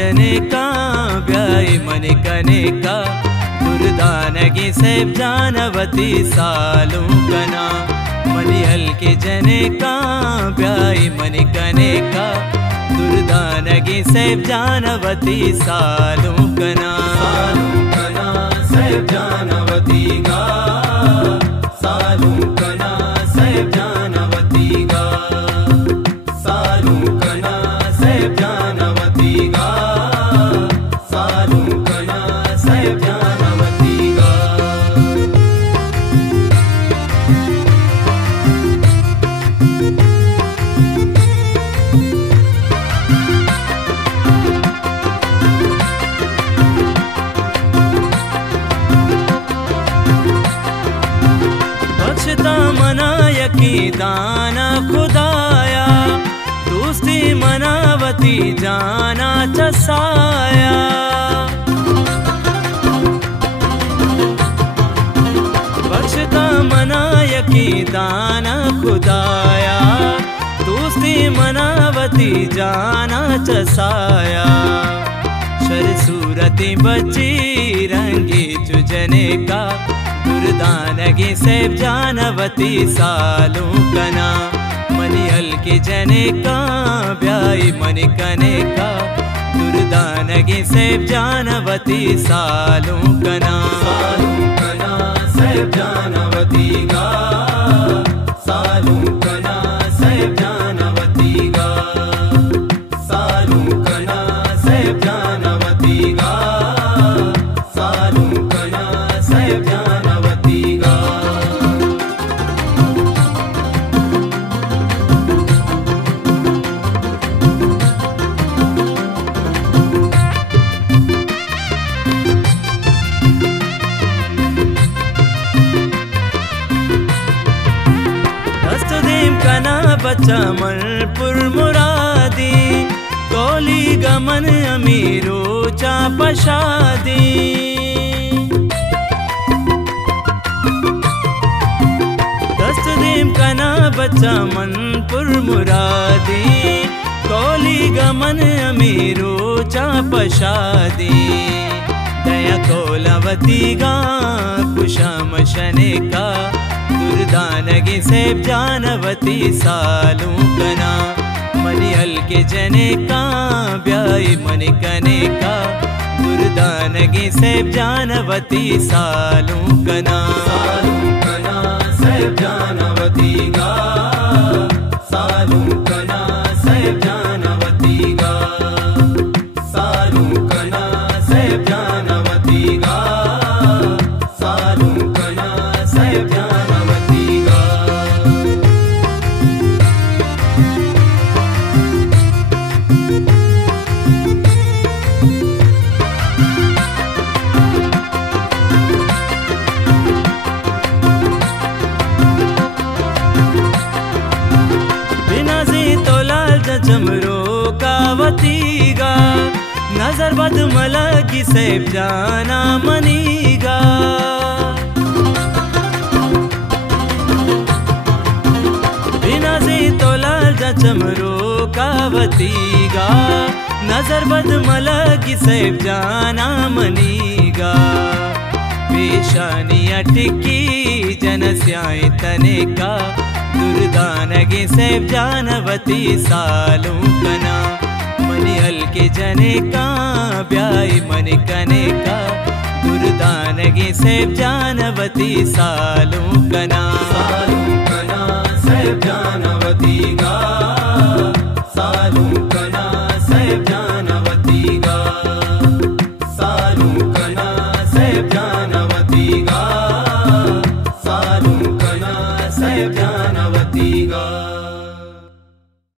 जने का ब्याई मन कने का दुर्दानगी से जानवती सालू कना मनी हल्के जने का ब्याई मन कने का दुर्दानगी से जानवती सालू कना से जानवती गा सालू कना से जानवती गा सालू कना से जानवती गा सालू कना से जानवती गा। बख्शता मनाया की दाना खुदाया दोस्ती मनावती जाना चसाया बख्शता मनाया की दाना खुदाया दोस्ती मनावती जाना चसाया शर सूरती बची रंगी चुजने का दुर्दानगी से जानवती सालू कना मनी हल्के जने का ब्याई मन कने का दुर्दानगी से जानवती सालू कना से जानवती गा सालू कना से जानवती गा सालू कना से जानवती गा सालू कना से जानवती गा। कना बच्चा मलपुर मुरादी कोली गमन अमीरो चा पशादी दस्तदीम कना बच्चा मनपुर मुरादी कोली गमन अमीरो चा पशादी दया कोलवती गा कुशाम शने का दुर्दानगी से जानवती सालू कना मनी हल्के जने का ब्याई मन कने का दुर्दानगी से जानवती सालू कना से जानवती गा सालू कना से जानवती गा सालू कना से जानवती गा सालू कना से जानवती गा। बिना सी तो लाल जमरो कावतीगा नजर बद मलकी से जाना मनीगा बिना सी तो लाल चमरो कावतीगा नजर बद मलकी से जाना मनीगा पेशानी अटकी जनस्याय तने का दुर्दानगी से जानवती सालू कना मनी हल्के जने का ब्याई मन कने का दुर्दानगी से जानवती सालू कना से जानवती गा